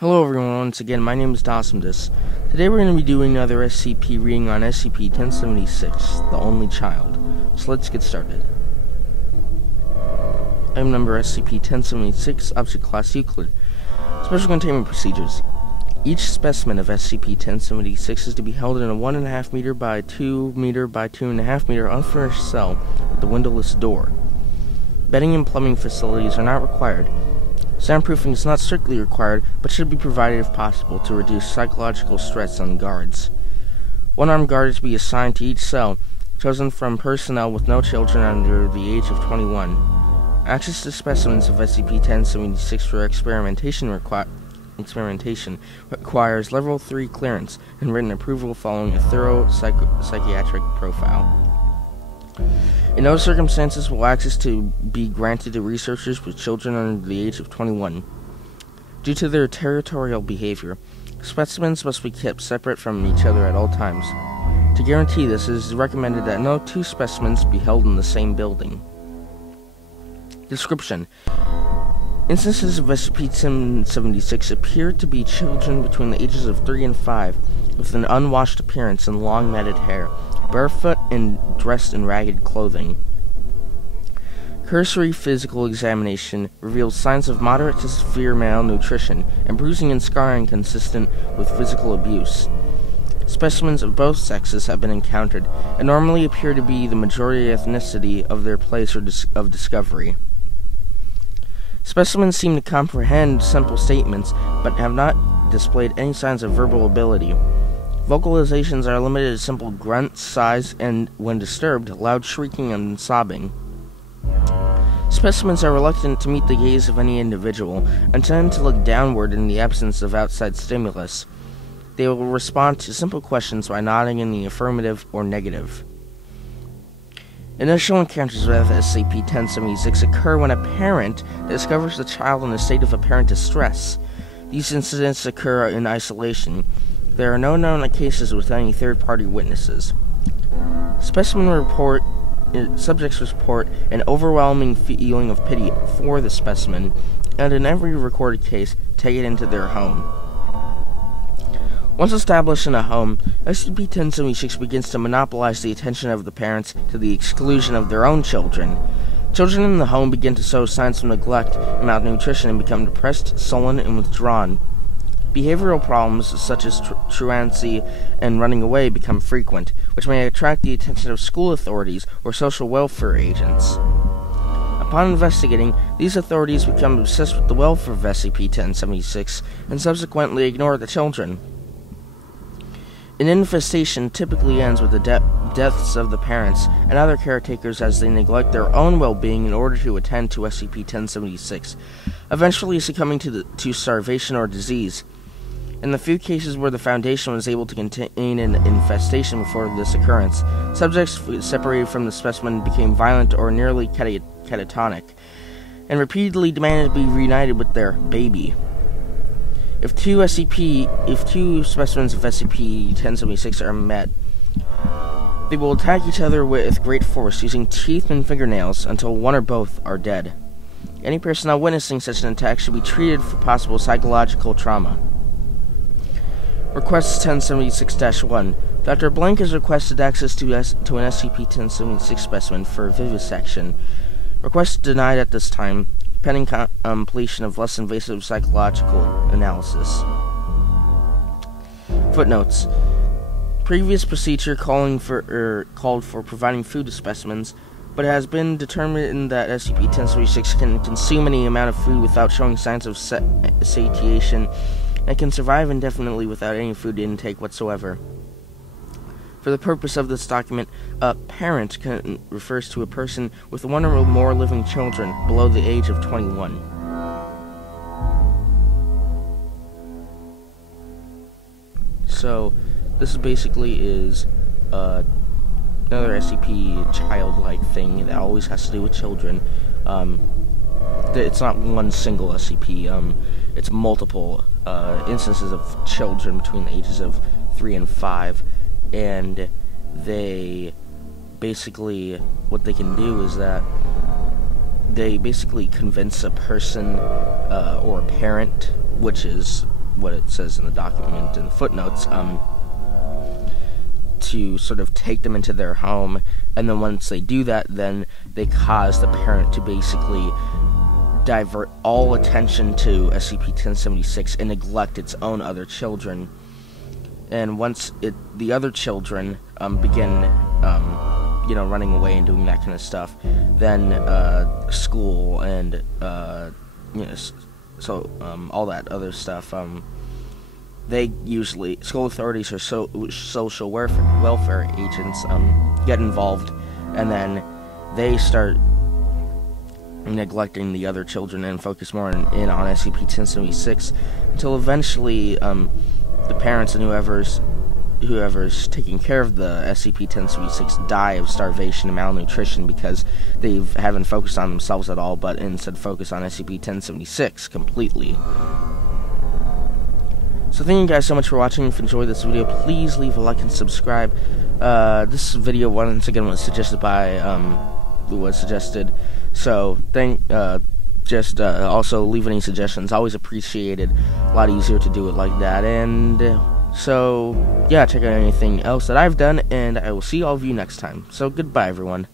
Hello everyone, once again, my name is Dawsomdus. Today we're going to be doing another SCP reading on SCP-1076, The Only Child. So let's get started. Item number SCP-1076, Object Class Euclid. Special Containment Procedures. Each specimen of SCP-1076 is to be held in a 1.5 meter by 2 meter by 2.5 meter unfurnished cell with a windowless door. Bedding and plumbing facilities are not required. Soundproofing is not strictly required, but should be provided if possible to reduce psychological stress on guards. One armed guard is to be assigned to each cell, chosen from personnel with no children under the age of 21. Access to specimens of SCP-1076 for experimentation requires Level 3 clearance and written approval following a thorough psychiatric profile. In no circumstances will access to be granted to researchers with children under the age of 21. Due to their territorial behavior, specimens must be kept separate from each other at all times. To guarantee this, it is recommended that no two specimens be held in the same building. Description: instances of SCP-1076 appear to be children between the ages of 3 and 5, with an unwashed appearance and long matted hair, barefoot and dressed in ragged clothing. Cursory physical examination reveals signs of moderate to severe malnutrition and bruising and scarring consistent with physical abuse. Specimens of both sexes have been encountered and normally appear to be the majority ethnicity of their place of discovery. Specimens seem to comprehend simple statements, but have not displayed any signs of verbal ability. Vocalizations are limited to simple grunts, sighs, and, when disturbed, loud shrieking and sobbing. Specimens are reluctant to meet the gaze of any individual and tend to look downward in the absence of outside stimulus. They will respond to simple questions by nodding in the affirmative or negative. Initial encounters with SCP-1076 occur when a parent discovers the child in a state of apparent distress. These incidents occur in isolation. There are no known cases with any third-party witnesses. Subjects report an overwhelming feeling of pity for the specimen, and in every recorded case, take it into their home. Once established in a home, SCP-1076 begins to monopolize the attention of the parents to the exclusion of their own children. Children in the home begin to show signs of neglect and malnutrition and become depressed, sullen, and withdrawn. Behavioral problems such as truancy and running away become frequent, which may attract the attention of school authorities or social welfare agents. Upon investigating, these authorities become obsessed with the welfare of SCP-1076 and subsequently ignore the children. An infestation typically ends with the deaths of the parents and other caretakers as they neglect their own well-being in order to attend to SCP-1076, eventually succumbing to starvation or disease. In the few cases where the Foundation was able to contain an infestation before this occurrence, subjects separated from the specimen became violent or nearly catatonic, and repeatedly demanded to be reunited with their baby. If two specimens of SCP-1076 are met, they will attack each other with great force, using teeth and fingernails until one or both are dead. Any personnel witnessing such an attack should be treated for possible psychological trauma. Request 1076-1. Dr. Blank has requested access to an SCP-1076 specimen for vivisection. Request denied at this time, pending completion of less invasive psychological analysis. Footnotes. Previous procedure called for providing food to specimens, but it has been determined that SCP-1076 can consume any amount of food without showing signs of satiation, and can survive indefinitely without any food intake whatsoever. For the purpose of this document, a parent refers to a person with one or more living children below the age of 21. So, this basically is another SCP childlike thing that always has to do with children. It's not one single SCP, it's multiple instances of children between the ages of 3 and 5, and they basically, what they can do is that they basically convince a person or a parent, which is what it says in the document in the footnotes, to sort of take them into their home, and then once they do that, then they cause the parent to basically divert all attention to SCP-1076 and neglect its own other children. And once the other children begin, running away and doing that kind of stuff, then school and all that other stuff. They usually, school authorities or social welfare agents get involved, and then they start neglecting the other children and focus more in on SCP-1076 until eventually the parents and whoever's taking care of the SCP-1076 die of starvation and malnutrition because they haven't focused on themselves at all, but instead focus on SCP-1076 completely. So thank you guys so much for watching. If you enjoyed this video, please leave a like and subscribe. This video once again was suggested by so also leave any suggestions. Always appreciated. A lot easier to do it like that. And so yeah, check out anything else that I've done, and I will see all of you next time. So goodbye, everyone.